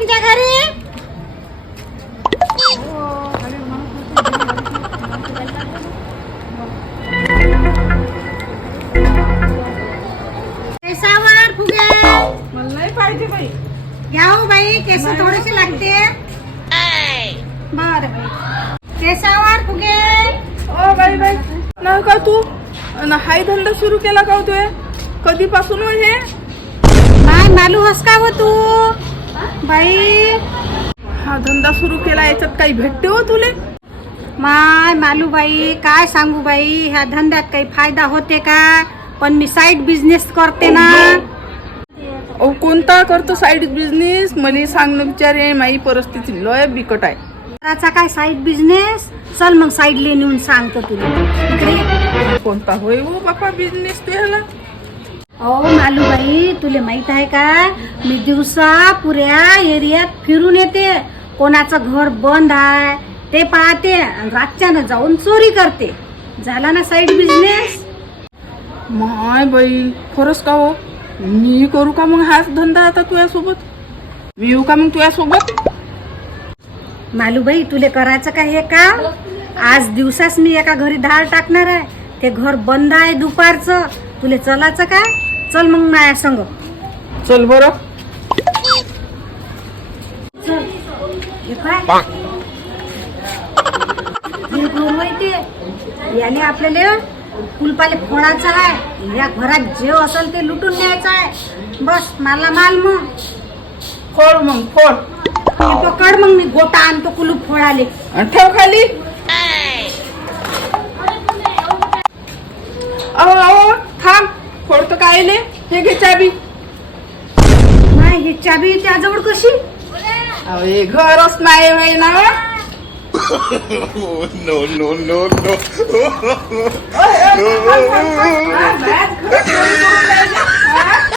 तुमच्या घरी? केसावर फुगे. मला नाही पाहिजे बाई घ्या हो बाई केस थोडेसे लागते. बर बाई. केसावर फुगे. ओ बाई बाई. नाही का तू? अन हाय धंदा सुरू केला का हो तू कधीपासून हो हे? माय मालू हस का हो तू? बाई. हा धंदा सुरू केला याच्यात काही भेटते हो तुले? माय मालू बाई काय सांगू बाई? ह्या धंद्यात काही फायदा होते का? पण मी साईड बिझनेस करते ना. अहो कोणता करतो साईड बिझनेस मला सांग ना विचारे माई परिस्थिती लय बिकट आहे. करायचा काय साईड बिझनेस चल मग साईडले नेऊन सांगतो तुला. इकडे. कोणता होय हो बापा बिझनेस ते ह्याला? अहो मालूबाई तुले माहीत आहे का? मी दिवसा पुऱ्या एरियात फिरून येते. कोणाचं घर बंद आहे ते पाहते रातच्यानं जाऊन चोरी करते. झाला ना साईड बिझनेस माय बाई खरंच का हो? मी करू का मग हाच धंदा आता तुझ्यासोबत? मी येऊ का मग तुझ्यासोबत? मालूबाई तुले करायचं का हे का आज दिवसाच मी एका घरी धार टाकणार आहे. ते घर बंद आहे दुपारचं. तुले चलायचं का? चल मग माया संग. चल बरं. चल. हे हे याने आपल्याला कुलपाले फोडायचं आहे. या घरात जे असेल ते लुटून न्यायचं आहे. बस मला माल मग. फोड मग फोड. हे पकड मग मी गोटा आणतो कुलूप फोडाले. आणि ठेव खाली. कायले हे घे चाबी. नाही हे चाबी त्याजवळ कशी? अहो हे घरच नाही बाई ना Oh, no, no, no,